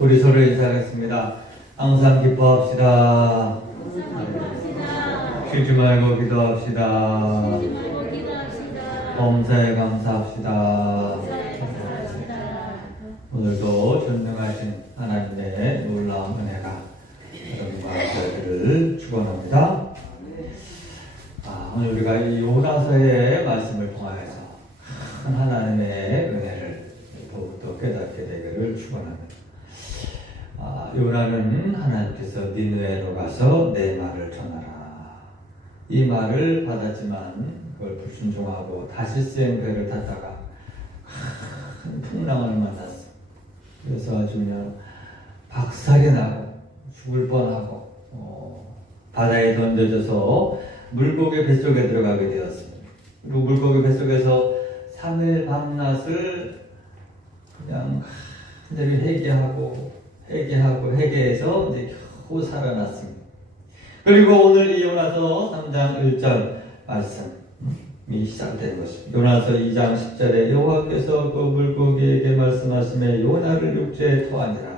우리 서로 인사하겠습니다. 항상 기뻐합시다. 쉬지 말고 기도합시다. 범사에 감사합시다. 오늘도 전능하신 하나님의 놀라운 은혜가 여러분과 저희들을 축원합니다. 오늘 우리가 이 요나서의 말씀을 통하여서 큰 하나님의 은혜를 더욱더 깨닫게 되기를 축원합니다. 요나는 하나님께서 니느웨로 가서 내 말을 전하라. 이 말을 받았지만 그걸 불순종하고 다시스행 배를 탔다가 큰 풍랑을 만났어. 그래서 아주 그냥 박살이 나고 죽을 뻔하고 바다에 던져져서 물고기 뱃속에 들어가게 되었습니다. 그리고 물고기 뱃속에서 3일 밤낮을 그냥 간절히 회개해서 이제 겨우 살아났습니다. 그리고 오늘 이 요나서 3장 1절 말씀이 시작된 것입니다. 요나서 2장 10절에 여호와께서 그 물고기에게 말씀하시매 요나를 육지에 토하니라.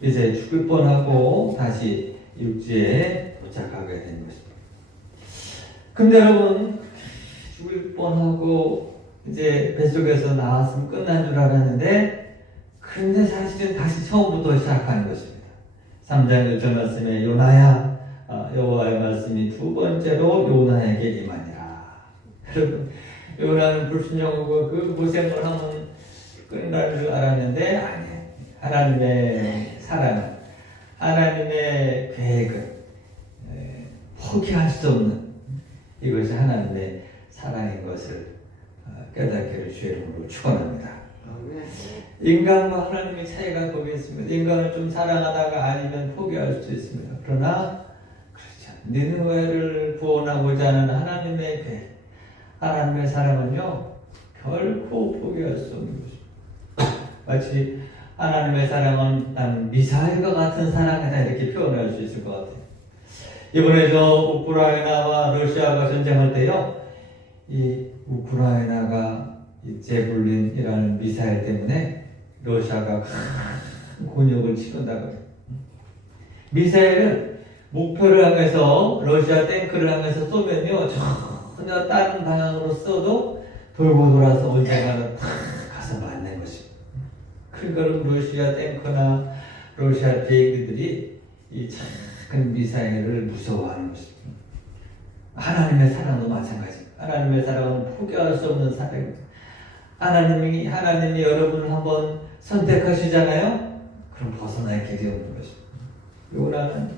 이제 죽을 뻔하고 다시 육지에 도착하게 된 것입니다. 근데 여러분, 죽을 뻔하고 이제 뱃속에서 나왔으면 끝난 줄 알았는데, 근데 사실은 다시 처음부터 시작하는 것입니다. 3장 1절 말씀에 요나야, 여호와의 말씀이 두 번째로 요나에게 임하니라. 여러분, 요나는 불순종하고 그 고생을 하면 끝날 줄 알았는데 아니에요. 하나님의 사랑, 하나님의 계획은 포기할 수 없는 이것이 하나님의 사랑인 것을 깨닫기를 주의 이름으로 축원합니다. 인간과 하나님의 차이가 거기에 있습니다. 인간을 좀 사랑하다가 아니면 포기할 수도 있습니다. 그러나 그렇지 않아요. 니느웨를 구원하고자 하는 하나님의 계획, 하나님의 사랑은요 결코 포기할 수 없는 것입니다. 마치 하나님의 사랑은 난 미사일과 같은 사랑이다 이렇게 표현할 수 있을 것 같아요. 이번에 저 우크라이나와 러시아가 전쟁할 때요, 이 우크라이나가 이 제블린이라는 미사일 때문에 러시아가 큰 곤욕을 치른다고. 미사일은 목표를 향해서 러시아 탱크를 향해서 쏘면요 전혀 다른 방향으로 써도 돌고 돌아서 언젠가는 탁 가서 맞는 것입니다. 그러니까 러시아 탱크나 러시아 비행기들이 이 작은 미사일을 무서워하는 것입니다. 하나님의 사랑도 마찬가지입니다. 하나님의 사랑은 포기할 수 없는 사랑입니다. 하나님이 여러분을 한번 선택하시잖아요? 그럼 벗어날 길이 없는 것입니다. 요나는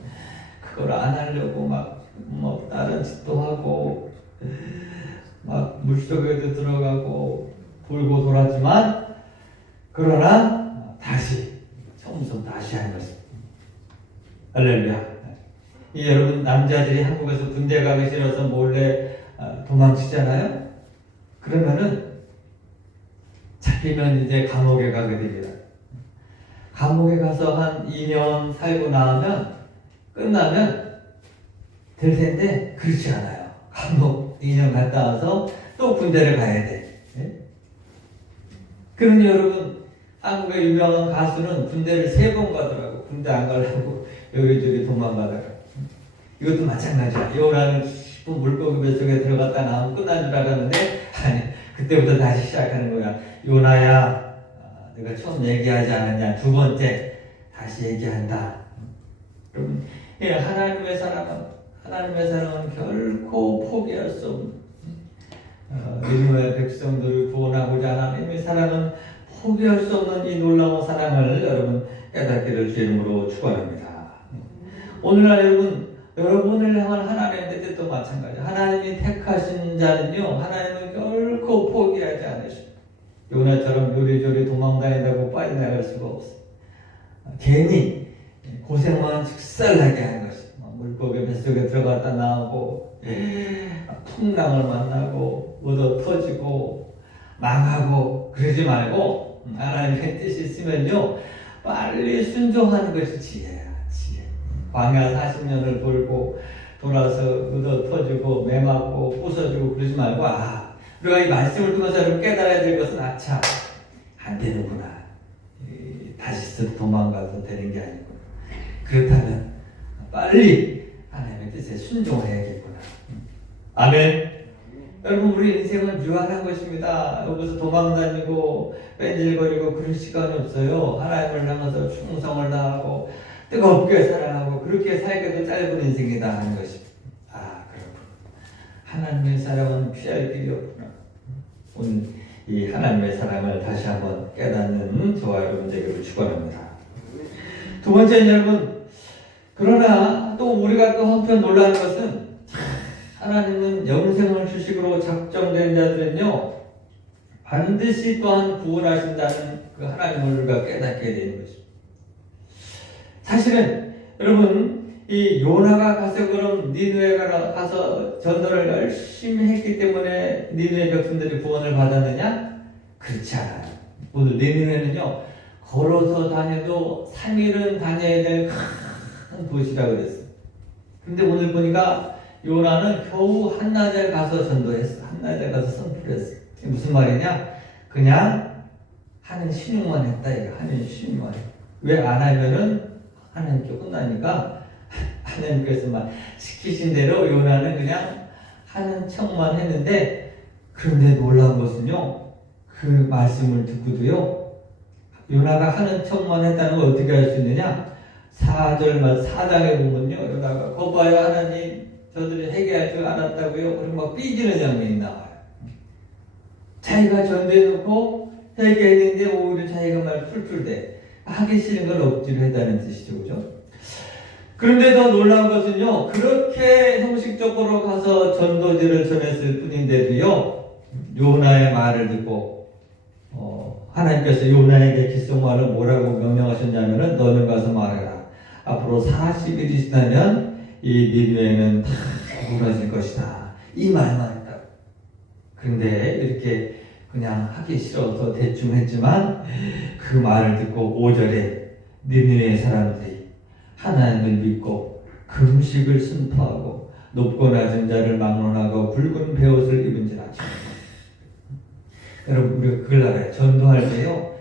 그걸 안 하려고 막 다른 짓도 하고 막 물속에도 들어가고 돌고 돌았지만 그러나 다시 처음부터 다시 한 것입니다. 할렐루야. 여러분, 남자들이 한국에서 군대 가기 싫어서 몰래 도망치잖아요? 그러면은 잡히면 이제 감옥에 가게 됩니다. 감옥에 가서 한 2년 살고 나면 끝나면 될 텐데 그렇지 않아요. 감옥 2년 갔다 와서 또 군대를 가야 돼. 그러니 여러분, 한국의 유명한 가수는 군대를 3번 가더라고. 군대 안 가려고 여기저기 도망가다가. 이것도 마찬가지야. 요나는 깊은 물고기 뱃속에 들어갔다 나오면 끝난 줄 알았는데 아니, 그때부터 다시 시작하는 거야. 요나야, 내가 처음 얘기하지 않았냐? 두 번째 다시 얘기한다. 여러분, 하나님의 사랑은 결코 포기할 수 없는, 니느웨 백성들을 구원하고자 하는 하나님의 사랑은 포기할 수 없는 이 놀라운 사랑을 여러분 깨닫기를 주의 이름으로 축원합니다. 오늘날 여러분을 향한 하나님의 뜻도 마찬가지예요. 하나님이 택하신 자는요, 하나님은 결코 포기하지 않으십니다. 요나처럼 요리조리 도망다닌다고 빠져나갈 수가 없어요. 괜히 고생만 직살나게 하는 것입니다. 물고기 뱃속에 들어갔다 나오고 풍랑을 만나고 얻어 터지고 망하고 그러지 말고 하나님의 뜻이 있으면요 빨리 순종하는 것이 지혜야. 광야 40년을 돌고 돌아서 얻어 터지고 매맞고 부서지고 그러지 말고 우리가 이 말씀을 통해서 여러분 깨달아야 될 것은 안 되는구나. 다시 도망가서 되는 게 아니고 그렇다면 빨리 하나님의 뜻에 순종해야겠구나. 아멘. 여러분 우리 인생은 유한한 것입니다. 여기서 도망다니고 뺀질거리고 그럴 시간이 없어요. 하나님을 향해서 충성을 다하고 뜨겁게 사랑하고 그렇게 살기도 짧은 인생이다 하는 것입니다. 아 그렇구나. 하나님의 사랑은 피할 길이 없구나. 오늘 이 하나님의 사랑을 다시 한번 깨닫는 저와 여러분 되기를 축원합니다. 두 번째는 여러분, 그러나 또 우리가 또 한편 놀라는 것은 하나님은 영생을 주식으로 작정된 자들은요 반드시 또한 구원하신다는 그 하나님을 우리가 깨닫게 되는 것입니다. 사실은 여러분 이 요나가 가서 그럼 니느웨가 가서 전도를 열심히 했기 때문에 니느웨 백성들이 구원을 받았느냐? 그렇지 않아요. 오늘 니느웨는요 걸어서 다녀도 3일은 다녀야 될 큰 도시라고 그랬어요. 근데 오늘 보니까 요나는 겨우 한나절 가서 전도했어. 한나절 가서 선포를 했어. 이게 무슨 말이냐? 그냥 하는 신용만 했다 이거. 하는 신용만. 왜 안 하면은 하나님께 혼나니까 하나님께서만 시키신 대로 요나는 그냥 하는 척만 했는데, 그런데 놀라운 것은요 그 말씀을 듣고도요 요나가 하는 척만 했다는 걸 어떻게 알 수 있느냐? 4장에 보면요 요나가 거봐요 하나님 저들이 회개할 줄 알았다고요. 그리고 막 삐지는 장면이 나와요. 자기가 전도해놓고 회개했는데 오히려 자기가 말 풀풀대 하기 싫은 걸 억지로 했다는 뜻이죠. 그죠? 그런데 더 놀라운 것은요 그렇게 형식적으로 가서 전도지를 전했을 뿐인데도요 요나의 말을 듣고 하나님께서 요나에게 귓속말로 뭐라고 명령하셨냐면은 너는 가서 말해라. 앞으로 40일이 지나면 이 니느웨는 다 무너질 것이다. 이 말만 했다. 그런데 이렇게 그냥 하기 싫어서 대충 했지만 그 말을 듣고 5절에 니느웨 사람들이 하나님을 믿고 금식을 선포하고 높고 낮은 자를 막론하고 굵은 베옷을 입은지라. 여러분 우리가 그걸 알아요. 전도할 때요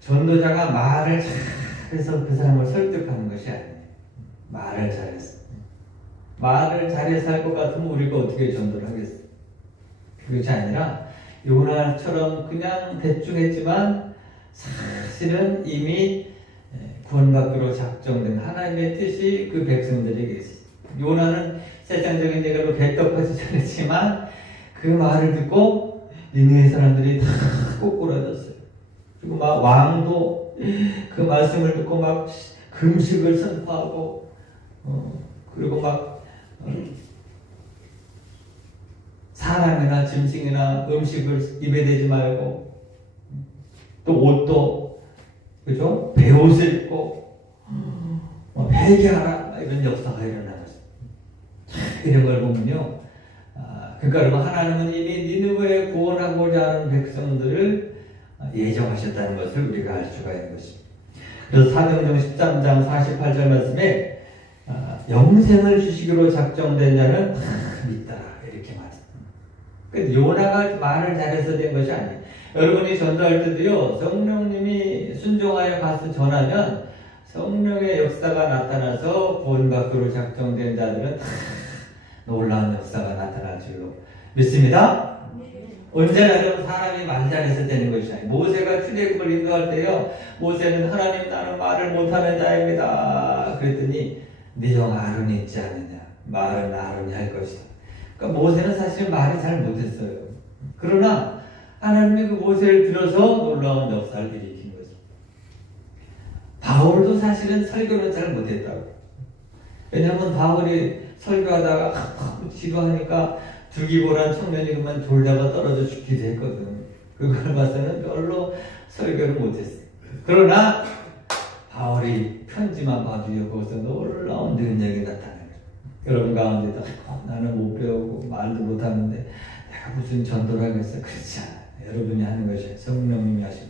전도자가 말을 잘해서 그 사람을 설득하는 것이 아니에요. 말을 잘해서 말을 잘해서 할 것 같으면 우리가 어떻게 전도를 하겠어요? 그것이 아니라 요나처럼 그냥 대충 했지만 사실은 이미 구원받기로 작정된 하나님의 뜻이 그 백성들에게 있어요. 요나는 세상적인 얘기로 개떡같이 전했지만 그 말을 듣고 니느웨 사람들이 다 꼬꾸라졌어요. 그리고 막 왕도 그 말씀을 듣고 막 금식을 선포하고 그리고 막 사람이나 짐승이나 음식을 입에 대지 말고 또 옷도 그죠? 베옷을 입고 회개하라 이런 역사가 일어나는 거죠. 이런 걸 보면요 그러니까 여러분 하나님은 이미 니느웨에 구원하고자 하는 백성들을 예정하셨다는 것을 우리가 알 수가 있는 것입니다. 그래서 사도행전 13장 48절 말씀에 영생을 주시기로 작정된 자는 다 믿더라 이렇게 말합니다. 요나가 말을 잘해서 된 것이 아니에요. 여러분이 전도할 때도요 성령님이 순종하여 가서 전하면 성령의 역사가 나타나서 구원받기로 작정된 자들은 다 놀라운 역사가 나타날 줄로 믿습니다. 언제나 여러분 사람이 말 잘해서 되는 것이 아니에요. 모세가 출애굽을 인도할 때요 모세는 하나님 나는 말을 못하는 자입니다. 그랬더니 네 형 아론이 있지 않느냐 말은 아론이 할 것이다. 그러니까 모세는 사실 말을 잘 못했어요. 그러나 하나님이 그 모세를 들어서 놀라운 역사를 일으킨 거죠. 바울도 사실은 설교는 잘 못했다고. 왜냐하면 바울이 설교하다가 지루하니까 두기보란 청년이 그만 졸다가 떨어져 죽기도 했거든. 그걸 봐서는 별로 설교를 못했어. 그러나 바울이 편지만 봐도요 거기서 놀라운 능력이 나타나요. 여러분 가운데다 나는 못 배우고 말도 못하는데 내가 무슨 전도를 하겠어. 그렇지 않아요. 여러분이 하는 것이 성령님이 하시는.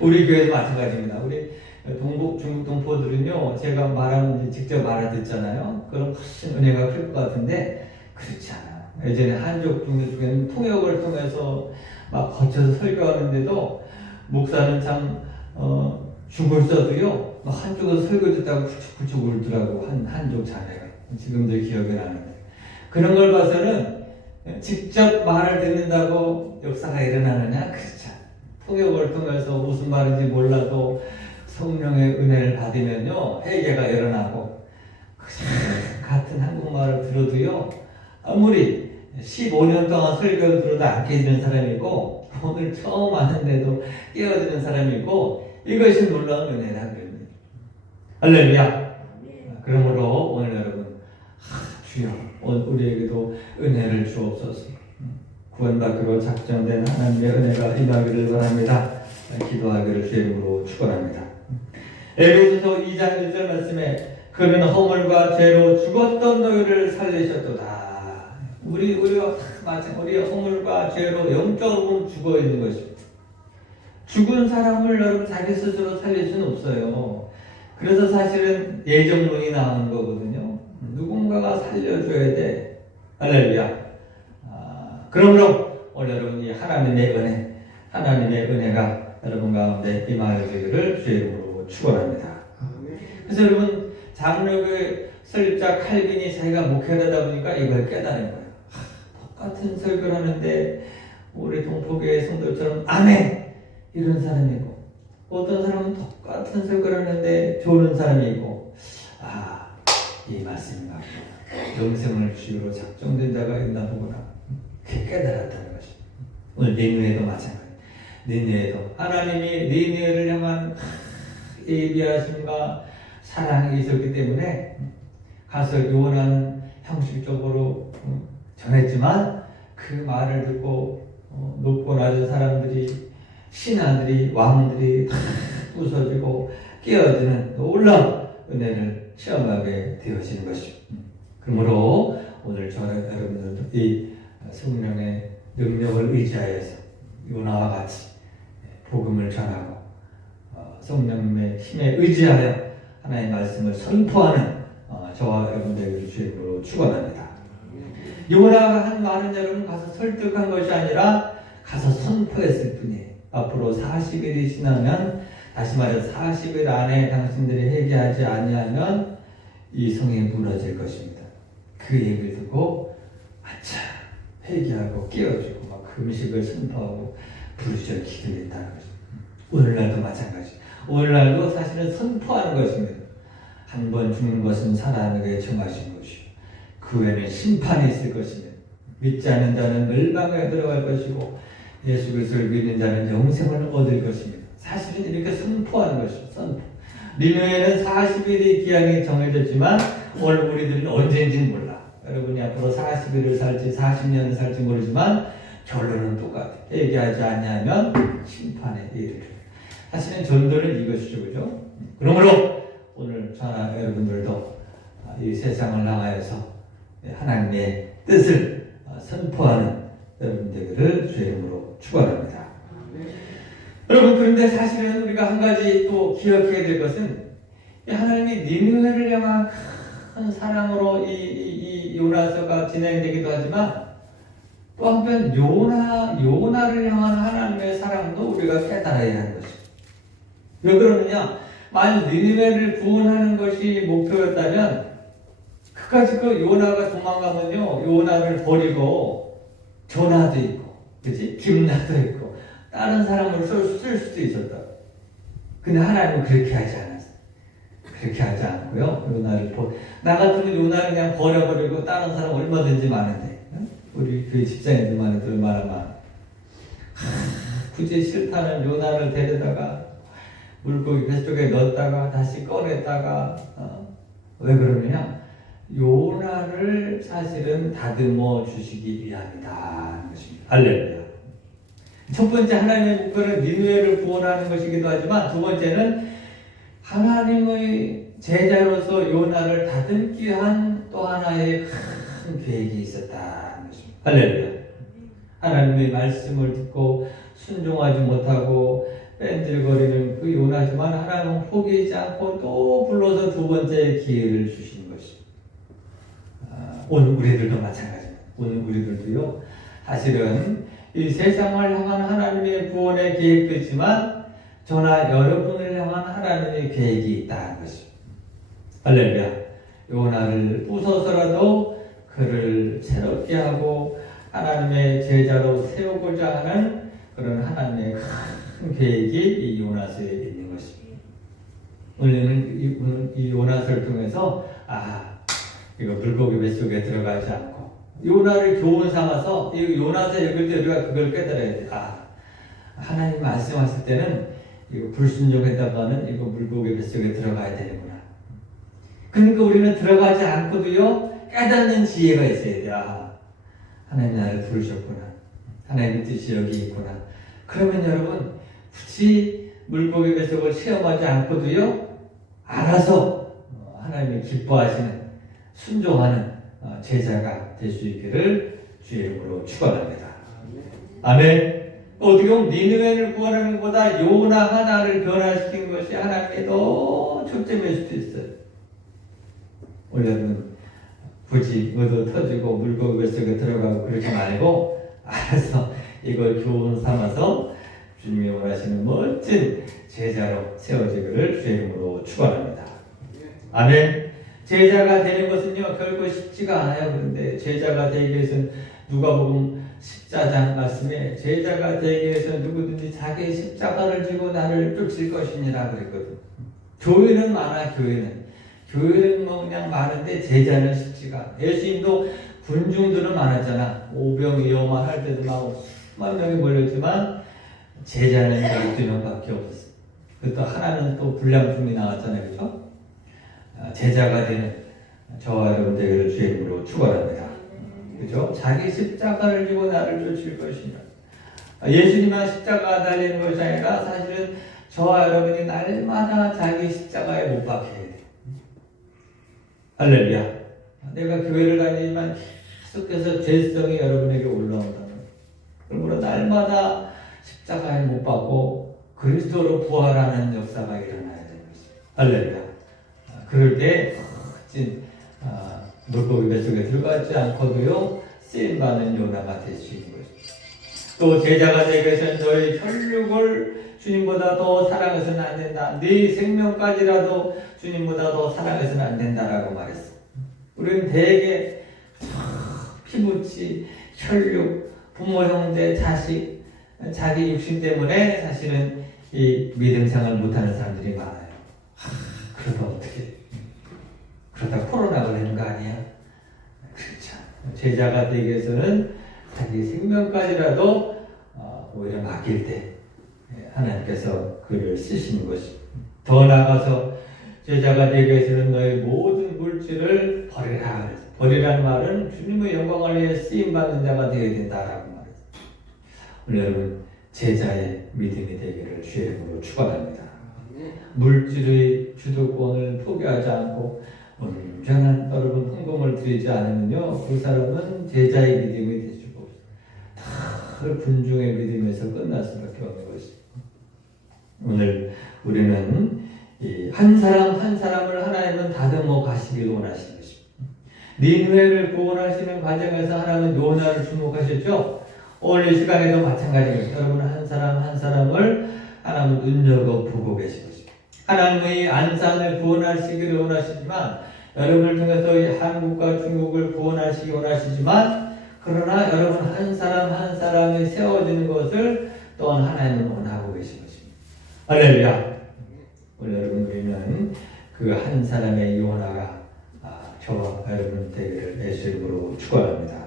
우리 교회도 마찬가지입니다. 우리 동북 중국 동포들은요 제가 말하는 직접 알아듣잖아요. 그럼 훨씬 은혜가 클 것 같은데 그렇지 않아요. 예전에 한족 중에는 통역을 통해서 막 거쳐서 설교하는데도 목사는 참 죽을 써도요 한쪽으로 설교 듣다가 굵직굵직 울더라고. 한쪽 자매가 지금도 기억이 나는데, 그런 걸 봐서는 직접 말을 듣는다고 역사가 일어나느냐? 그렇죠. 통역을 통해서 무슨 말인지 몰라도 성령의 은혜를 받으면요 회개가 일어나고, 같은 한국말을 들어도요 아무리 15년 동안 설교를 들어도 안 깨지는 사람이고, 오늘 처음 하는데도 깨어지는 사람이고, 이것이 놀라운 은혜다 그럽니다. 할렐루야. 그러므로 오늘 여러분, 주여 우리에게도 은혜를 주옵소서. 구원받기로 작정된 하나님의 은혜가 임하기를 바랍니다. 기도하기를 주의 이름으로 축원합니다. 에베소서 2장 1절 말씀에 그는 허물과 죄로 죽었던 너희를 살리셨도다. 우리가 마찬가지, 우리의 허물과 죄로 영적으로 죽어 있는 것입니다. 죽은 사람을 여러분 자기 스스로 살릴 수는 없어요. 그래서 사실은 예정론이 나오는 거거든요. 누군가가 살려줘야 돼. 할렐루야. 그러므로 오늘 여러분 이 하나님의 은혜가 여러분 가운데 임하기를 주의 이름으로 축원합니다. 그래서 여러분 장로교의 설립자 칼빈이 자기가 목회를 하다 보니까 이걸 깨달은 거예요. 똑같은 설교를 하는데 우리 동포교회 성도처럼 아멘 이런 사람이 있고, 어떤 사람은 똑같은 설교를 하는데 조는 사람이 있고, 이 말씀인가 영생을 주유로 작정된 자가 있나 보구나, 그게 깨달았다는 것입니다. 오늘 니느웨도 마찬가지. 니느웨도 하나님이 니느웨를 향한 예비하심과 사랑이 있었기 때문에 가서 요나는 형식적으로 전했지만, 그 말을 듣고 높고 낮은 사람들이, 신하들이, 왕들이 다 부서지고 깨어지는 놀라운 은혜를 체험하게 되어지는 것이죠. 그러므로 오늘 저는 여러분들도 이 성령의 능력을 의지하여서 요나와 같이 복음을 전하고 성령의 힘에 의지하여 하나님의 말씀을 선포하는 저와 여러분들에게 주님으로 축원합니다. 요나가 한 말은 여러분 가서 설득한 것이 아니라 가서 선포했을 뿐이에요. 앞으로 40일이 지나면, 다시 말해 40일 안에 당신들이 회개하지 아니하면 이 성이 무너질 것입니다. 그 얘기를 듣고 아차 회개하고 깨어지고 막 금식을 선포하고 부르짖어 기도했다는 것입니다. 오늘날도 마찬가지. 오늘날도 사실은 선포하는 것입니다. 한 번 죽는 것은 사람에게 정하신 것이요, 그 후에는 심판이 있을 것이며 믿지 않는 자는 멸망에 들어갈 것이고 예수 그리스도를 믿는 자는 영생을 얻을 것입니다. 사실은 이렇게 선포하는 것이죠. 선포. 니느웨는 40일이 기한이 정해졌지만 오늘 우리들은 언제인지는 몰라. 여러분이 앞으로 40일을 살지 40년을 살지 모르지만 결론은 똑같아. 회개하지 않으면 심판에 이르리라. 사실은 전도는 이것이죠, 그죠? 그러므로 오늘 저나 여러분들도 이 세상을 향하여서 하나님의 뜻을 선포하는 여러분 되기를 주의 이름으로 축원합니다. 여러분, 그런데 사실은 우리가 한 가지 또 기억해야 될 것은, 하나님이 니느웨를 향한 큰 사랑으로 이 요나서가 진행되기도 하지만, 또 한편 요나를 향한 하나님의 사랑도 우리가 깨달아야 하는 것입니다. 왜 그러느냐? 만약 니느웨를 구원하는 것이 목표였다면 끝까지 그 요나가 도망가면요, 요나를 버리고 조나도 있고, 그치? 김나도 있고 다른 사람을 쓸 수도 있었다. 근데 하나님은 그렇게 하지 않았어요. 그렇게 하지 않고요, 요나를 나 같으면 요나를 그냥 버려버리고 다른 사람 얼마든지 많은데, 우리 교회 직장인들만 해도 얼마나 많아. 굳이 싫다는 요나를 데려다가 물고기 뱃속에 넣었다가 다시 꺼냈다가, 왜 그러느냐? 요나를 사실은 다듬어 주시기 위함이다. 할렐루야. 첫 번째 하나님의 목표는 니느웨를 구원하는 것이기도 하지만, 두 번째는 하나님의 제자로서 요나를 다듬기 위한 또 하나의 큰 계획이 있었다는 것입니다. 할렐루야. 하나님의 말씀을 듣고 순종하지 못하고 뺀질거리는 그 요나지만 하나님은 포기하지 않고 또 불러서 두 번째 기회를 주시는 것입니다. 오늘 우리들도 마찬가지입니다. 오늘 우리들도요, 사실은 이 세상을 향한 하나님의 구원의 계획도 있지만 저나 여러분을 향한 하나님의 계획이 있다는 것입니다. 할렐루야. 요나를 부숴서라도 그를 새롭게 하고 하나님의 제자로 세우고자 하는 그런 하나님의 큰 계획이 이 요나서에 있는 것입니다. 우리는 이 요나서를 통해서 이거 물고기 뱃속에 들어가지 않고 요나를 교훈 삼아서 이 요나서 읽을 때 우리가 그걸 깨달아야 돼. 하나님 말씀하실 때는 이거 불순종했다가는 이거 물고기 뱃속에 들어가야 되는구나. 그러니까 우리는 들어가지 않고도요 깨닫는 지혜가 있어야 돼. 하나님 나를 부르셨구나. 하나님의 뜻이 여기 있구나. 그러면 여러분 굳이 물고기 뱃속을 체험하지 않고도요 알아서 하나님이 기뻐하시는 순종하는 제자가 될 수 있기를 주의 이름으로 축원합니다. 아멘. 어떻게 보면 니느웨를 구하는 것보다 요나 하나를 변화시킨 것이 하나님의 더 초점일 수도 있어요. 여러분 굳이 의도 터지고 물고기 뱃속에 들어가고 그러지 말고 알아서 이걸 교훈 삼아서 주님이 원하시는 멋진 제자로 세워지기를 주의 이름으로 축원합니다. 아멘. 제자가 되는 것은요 결코 쉽지가 않아요. 그런데 제자가 되기 위해서는 누가복음 14장 말씀에 제자가 되기 위해서는 누구든지 자기의 십자가를 지고 나를 쫓을 것이니라 그랬거든. 교회는 많아. 교회는 뭐 그냥 많은데 제자는 쉽지가 않아. 예수님도 군중들은 많았잖아. 오병이어만 할 때도 막 수만 명이 몰렸지만 제자는 12명밖에 없었어. 그것도 하나는 또 불량품이 나왔잖아요. 그죠? 제자가 되는 저와 여러분 되기를 주의 이름으로 축원합니다. 그죠? 자기 십자가를 지고 나를 쫓을 것이냐. 예수님만 십자가 달리는 것이 아니라 사실은 저와 여러분이 날마다 자기 십자가에 못 박혀야 돼. 할렐루야. 내가 교회를 다니지만 계속해서 죄성이 여러분에게 올라온다는. 그러므로 날마다 십자가에 못 박고 그리스도로 부활하는 역사가 일어나야 되는 것입니다. 할렐루야. 그럴 때 물고기 뱃속에 들어가지 않고도요 쓰임받는 요나가 될 수 있는 것입니다. 또 제자가 되기 위해서는 너의 혈육을 주님보다 더 사랑해서는 안 된다. 네 생명까지라도 주님보다 더 사랑해서는 안 된다라고 말했어. 우리는 대개 피부치, 혈육, 부모, 형제, 자식, 자기 육신 때문에 사실은 이 믿음 생활 못하는 사람들이 많아요. 그러다 어떻게? 그러다 코로나 걸리는 거 아니야? 그렇죠. 제자가 되기 위해서는 자기 생명까지라도 오히려 맡길 때 하나님께서 그를 쓰시는 것이. 더 나아가서 제자가 되기 위해서는 너의 모든 물질을 버리라. 버리라는 말은 주님의 영광을 위해 쓰임받는 자가 되어야 된다라고 말했어요. 오늘 여러분 제자의 믿음이 되기를 주의 이름으로 축원합니다. 물질의 주도권을 포기하지 않고 온전한 여러분 헌금을 드리지 않으면요 그 사람은 제자의 믿음이 될 수가 없어요. 다 군중의 믿음에서 끝날 수밖에 없는 것입니다. 오늘 우리는 한 사람 한 사람을 하나님은 다듬어 가시길 원하시는 것입니다. 니느웨를 구원하시는 과정에서 하나님은 요나를 주목하셨죠. 오늘 이 시간에도 마찬가지입니다. 여러분 한 사람 한 사람을 하나님은 눈여겨보고 계신 것입니다. 하나님의 안산을 구원하시기를 원하시지만 여러분을 통해서 이 한국과 중국을 구원하시기 원하시지만 그러나 여러분 한 사람 한 사람이 세워지는 것을 또한 하나님은 원하고 계신 것입니다. 할렐루야. 오늘 여러분 우리는 그 한 사람의 요나가 저와 여러분 되기를 예수 이름으로 축원합니다.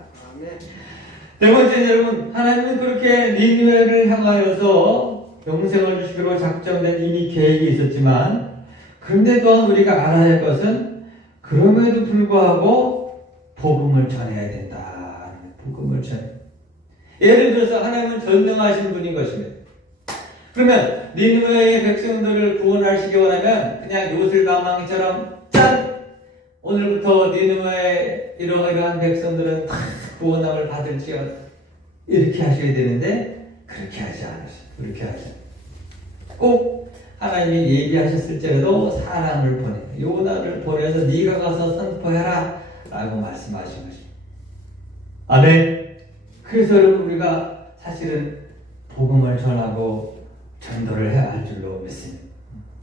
네 번째 여러분 하나님은 그렇게 니느웨를 향하여서 영생을 주시기로 작정된 이미 계획이 있었지만 그런데 또한 우리가 알아야 할 것은 그럼에도 불구하고 복음을 전해야 된다. 복음을 전해. 예를 들어서 하나님은 전능하신 분인 것입니다. 그러면 니느웨의 백성들을 구원하시기 원하면 그냥 요술가망처럼 짠! 오늘부터 니느웨의 이러한 백성들은 다 구원함을 받을지어다. 이렇게 하셔야 되는데 그렇게 하지 않으셨어요. 그렇게 하지 않으셨어요. 꼭 하나님이 얘기하셨을지라도 사람을 보내 요나를 보내서 네가 가서 선포해라 라고 말씀하신 것입니다. 아멘. 그래서 여러분 우리가 사실은 복음을 전하고 전도를 해야 할 줄로 믿습니다.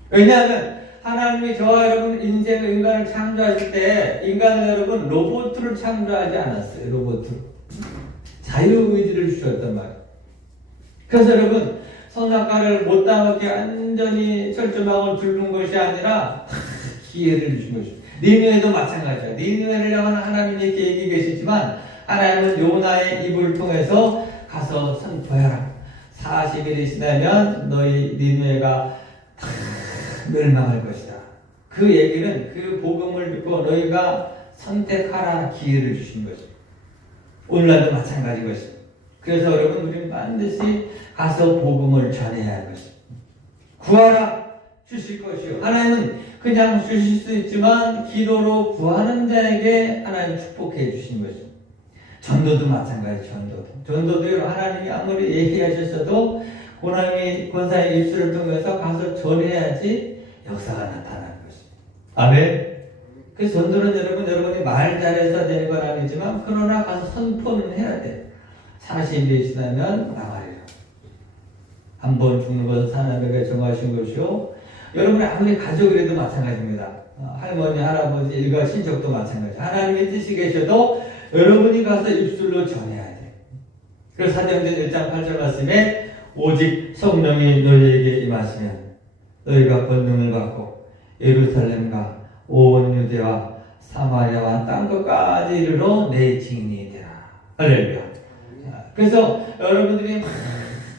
왜냐하면 하나님이 저와 여러분 인간을 창조하실 때 인간을 여러분 로봇으로 창조하지 않았어요. 로봇으로. 자유의지를 주셨단 말이에요. 그래서 여러분 선악과를 못 따먹게 완전히 철조망을 두른 것이 아니라 기회를 주신 것입니다. 니느웨도 마찬가지예요. 니느웨를 향한 하나님의 계획이 계시지만 하나님은 요나의 입을 통해서 가서 선포해라. 40일이 지나면 너희 니느웨가 다 멸망할 것이다. 그 얘기는 그 복음을 듣고 너희가 선택하라 기회를 주신 것입니다. 오늘날도 마찬가지 것입니다. 그래서 여러분 우리는 반드시 가서 복음을 전해야 할 것입니다. 구하라 주실 것이요. 하나님은 그냥 주실 수 있지만 기도로 구하는 자에게 하나님 축복해 주신 것입니다. 전도도 마찬가지. 전도도 하나님이 아무리 얘기하셨어도 권사의 입술을 통해서 가서 전해야지 역사가 나타나는 것입니다. 아멘. 그 전도는 여러분이 말 잘해서 되는 건 아니지만 그러나 가서 선포는 해야 돼요. 40일이 지나면 나가리라. 한 번 죽는 것은 하나님에게 정하신 것이요. 여러분의 아무리 가족이라도 마찬가지입니다. 할머니, 할아버지, 일가 친척도 마찬가지. 하나님의 뜻이 계셔도 여러분이 가서 입술로 전해야 돼요. 그래서 사도행전 1장 8절 말씀에 오직 성령이 너희에게 임하시면 너희가 권능을 받고 예루살렘과 온 유대와 사마리아와 땅 끝까지 이르러 내 증인이 되라. 할렐루야. 그래서 여러분들이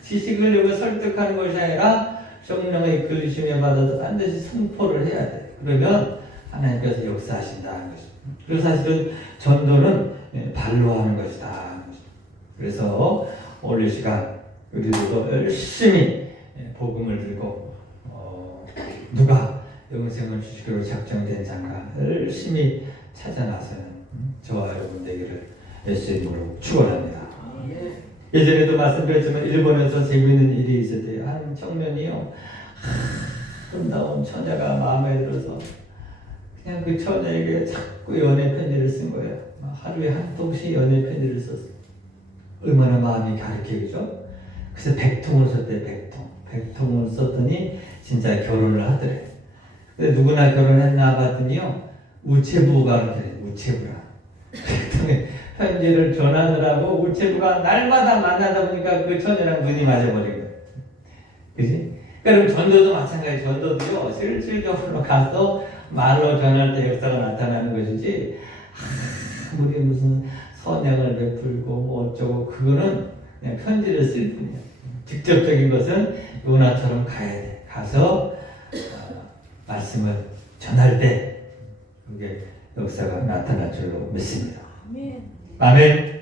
지식을 여기 설득하는 것이 아니라 성령의 이끌리심에 받아서 반드시 선포를 해야 돼. 그러면 하나님께서 역사하신다는 것입니다. 그래서 사실은 전도는 발로 하는 것이다. 그래서 오늘 시간 우리들도 열심히 복음을 들고 누가 영생을 주시기로 작정된 자가 열심히 찾아 나서는 저와 여러분 되기를 예수님으로 축원합니다. 예전에도 말씀드렸지만 일본에서 재미있는 일이 있었대요. 한 청년이요, 아름다운 처녀가 마음에 들어서 그냥 그 처녀에게 자꾸 연애 편지를 쓴 거예요. 하루에 한 통씩 연애 편지를 썼어요. 얼마나 마음이 가득해죠. 그래서 100통을 썼대요. 100통을 썼더니 진짜 결혼을 하더래요. 근데 누구나 결혼했나 봤더니요, 우체부가 그래요. 우체부라. 100통의 편지를 전하느라고 우체부가 날마다 만나다 보니까 그 처녀랑 눈이 맞아버린 거예요. 그지? 그러니까 전도도 마찬가지. 전도도요, 실질적으로 가서 말로 전할 때 역사가 나타나는 것이지, 우리 무슨 선행을 베풀고 뭐 어쩌고, 그거는 그냥 편지를 쓸 뿐이에요. 직접적인 것은 요나처럼 가야 돼. 가서 말씀을 전할 때 그게 역사가 나타날 줄로 믿습니다. 아멘.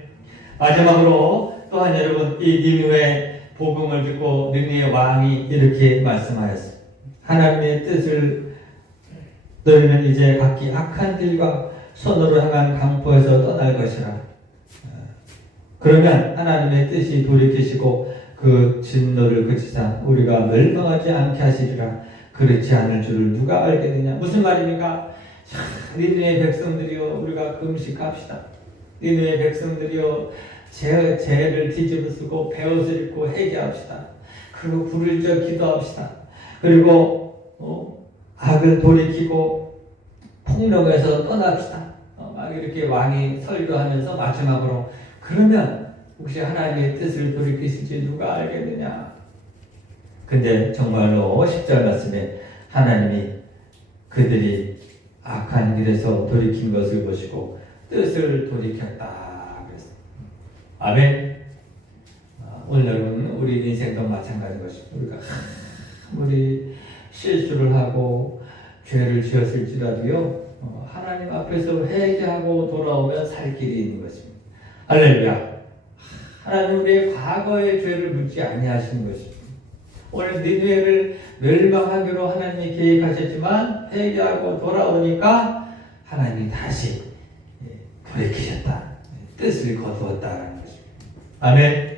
마지막으로 또한 여러분, 이 니느웨 복음을 듣고 니느웨 왕이 이렇게 말씀하였습니다. 하나님의 뜻을 너희는 이제 각기 악한 길과 선으로 향한 강포에서 떠날 것이라. 그러면 하나님의 뜻이 돌이키시고 그 진노를 그치사 우리가 멸망하지 않게 하시리라. 그렇지 않을 줄을 누가 알겠느냐. 무슨 말입니까? 니느웨 백성들이여, 우리가 금식합시다. 니느웨 백성들이여, 죄를 뒤집어쓰고 베옷을 입고 회개합시다. 그리고 불을 져 기도합시다. 그리고 악을 돌이키고 폭력에서 떠납시다. 막 이렇게 왕이 설교하면서 마지막으로, 그러면 혹시 하나님의 뜻을 돌이키실지 누가 알겠느냐. 근데 정말로 10절 말씀에 하나님이 그들이 악한 길에서 돌이킨 것을 보시고 뜻을 돌이켰다 그랬어요. 아멘. 오늘은 우리 인생도 마찬가지인 것입니다. 우리가 아무리 실수를 하고 죄를 지었을지라도요, 하나님 앞에서 회개하고 돌아오면 살 길이 있는 것입니다. 할렐루야. 하나님 우리의 과거의 죄를 묻지 아니하시는 것입니다. 오늘 니느웨를 멸망하기로 하나님이 계획하셨지만 회개하고 돌아오니까 하나님이 다시 돌이키셨다. 뜻을 거두었다라는 것입니다. 아멘.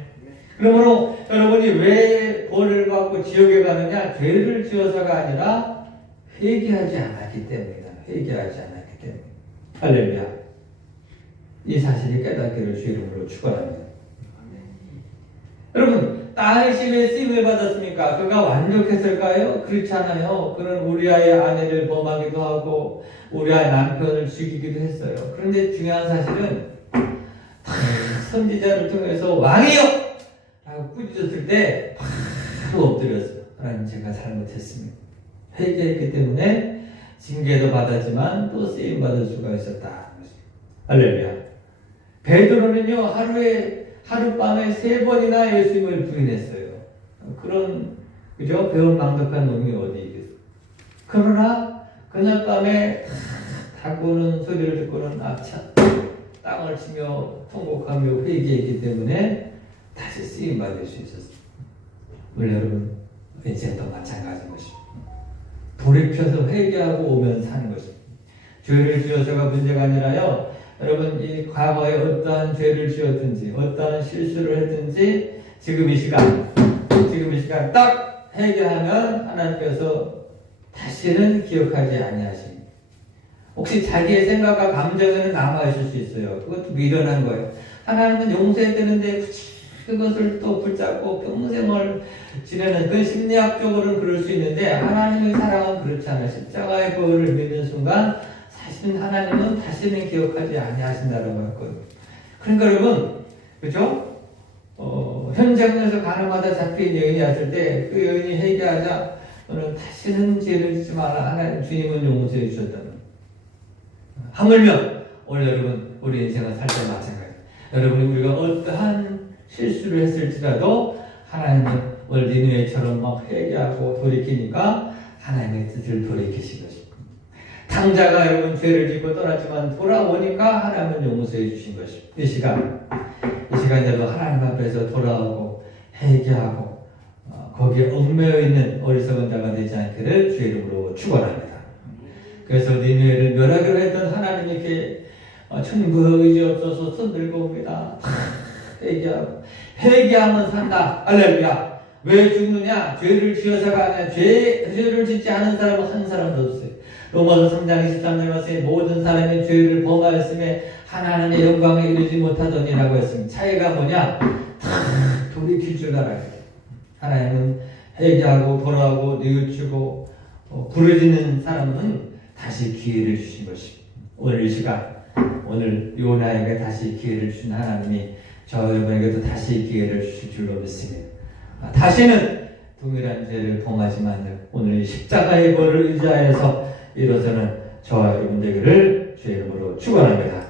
그러므로 여러분이 왜 벌을 받고 지옥에 가느냐? 죄를 지어서가 아니라 회개하지 않았기 때문이다. 회개하지 않았기 때문에. 할렐루야. 이 사실이 깨닫기를 주 이름으로 축원합니다. 여러분, 다윗이 왜 쓰임을 받았습니까? 그가 완벽했을까요? 그렇지 않아요. 그는 우리아의 아내를 범하기도 하고 우리아의 남편을 죽이기도 했어요. 그런데 중요한 사실은 선지자를 통해서 왕이요! 라고 꾸짖었을 때 바로 엎드렸어요. 하나님, 제가 잘못했습니다. 회개했기 때문에 징계도 받았지만 또 쓰임 받을 수가 있었다. 할렐루야. 베드로는요, 하룻밤에 3번이나 예수님을 부인했어요. 그런, 그죠? 배은망덕한 놈이 어디 있겠어. 그러나, 그날 밤에 다구는 소리를 듣고는 땅을 치며 통곡하며 회개했기 때문에 다시 쓰임 받을 수 있었어요. 우리 여러분, 인생도 마찬가지인 것입니다. 돌이켜서 회개하고 오면 사는 것입니다. 죄를 지어서가 문제가 아니라요, 여러분, 이 과거에 어떠한 죄를 지었든지 어떠한 실수를 했든지 지금 이 시간 딱 회개하면 하나님께서 다시는 기억하지 아니하십니다. 혹시 자기의 생각과 감정에는 남아있을 수 있어요. 그것도 미련한 거예요. 하나님은 용서해드리는데 그것을 또 붙잡고 평생을 지내는, 그 심리학적으로는 그럴 수 있는데 하나님의 사랑은 그렇지 않아요. 십자가의 보혈을 믿는 순간 사실은 하나님은 다시는 기억하지 아니하신다라고 했거든요. 그러니까 여러분, 그죠? 현장에서 가늠하다 잡힌 여인이 왔을 때 그 여인이 회개하자 너는 다시는 죄를 짓지 마라. 하나님 주님은 용서해 주셨다는. 하물며 오늘 여러분, 우리 인생은 살 때 마찬가지예요. 여러분, 우리가 어떠한 실수를 했을지라도 하나님은 오늘 니느웨처럼 막 회개하고 돌이키니까 하나님의 뜻을 돌이키신 것입니다. 당자가 여러분 죄를 짓고 떠났지만 돌아오니까 하나님은 용서해 주신 것입니다. 이 시간에도 하나님 앞에서 돌아오고 회개하고 거기에 얽매여 있는 어리석은 자가 되지 않기를 주의 이름으로 축원합니다. 그래서 니느웨를 멸하기로 했던 하나님께 천부의 의지 없어서 손 들고 옵니다. 회개하면 산다. 할렐루야. 왜 죽느냐? 죄를 지어서가 아니라 죄를 짓지 않은 사람은 한 사람도 없어요. 로마서 3장 23절 말씀에 모든 사람이 죄를 범하였음에 하나님의 영광에 이르지 못하더니라고 했습니다. 차이가 뭐냐? 다 돌이킬 줄 알아야 돼요. 하나님은 회개하고 돌아오고 뉘우치고 부르짖는 사람은 다시 기회를 주신 것입니다. 오늘 이 시간, 오늘 요나에게 다시 기회를 주신 하나님이 저 여러분에게도 다시 기회를 주실 줄로 믿습니다. 다시는 동일한 죄를 범하지만 오늘 이 십자가의 벌을 의지하여서 일어서는 저와 여러분 되기를 주의 이름으로 축원합니다.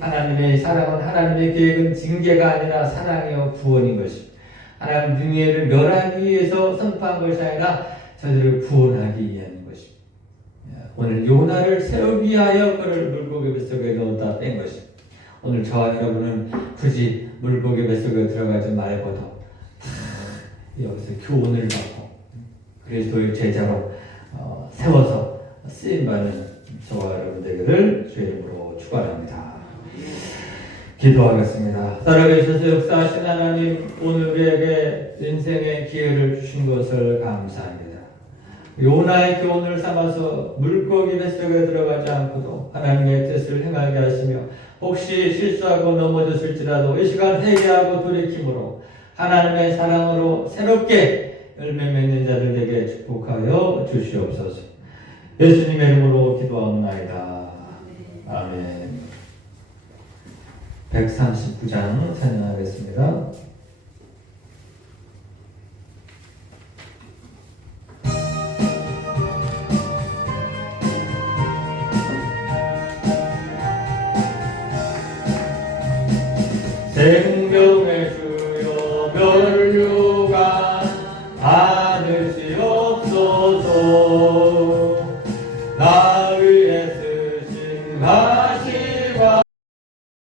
하나님의 사랑은, 하나님의 계획은 징계가 아니라 사랑이요 구원인 것입니다. 하나님 니느웨를 멸하기 위해서 선포한 것이 아니라 저들을 구원하기 위한 것입니다. 오늘 요나를 세우기 위하여 그를 물고기 뱃속에 넣었다 뺀 것입니다. 오늘 저와 여러분은 굳이 물고기 뱃속에 들어가지 말고도 여기서 교훈을 받고 그리스도의 제자로 세워서 쓰임받는 저와 여러분 되기를 주의 이름으로 축원합니다. 기도하겠습니다. 살아계셔서 역사하신 하나님, 오늘 우리에게 인생의 기회를 주신 것을 감사합니다. 요나의 교훈을 삼아서 물고기 뱃속에 들어가지 않고도 하나님의 뜻을 행하게 하시며 혹시 실수하고 넘어졌을지라도 이 시간 회개하고 돌이킴으로 하나님의 사랑으로 새롭게 열매 맺는 자들에게 축복하여 주시옵소서. 예수님의 이름으로 기도하옵나이다. 아멘. 139장 찬양하겠습니다. 생명의 주여 면류관 받으시옵소서. 나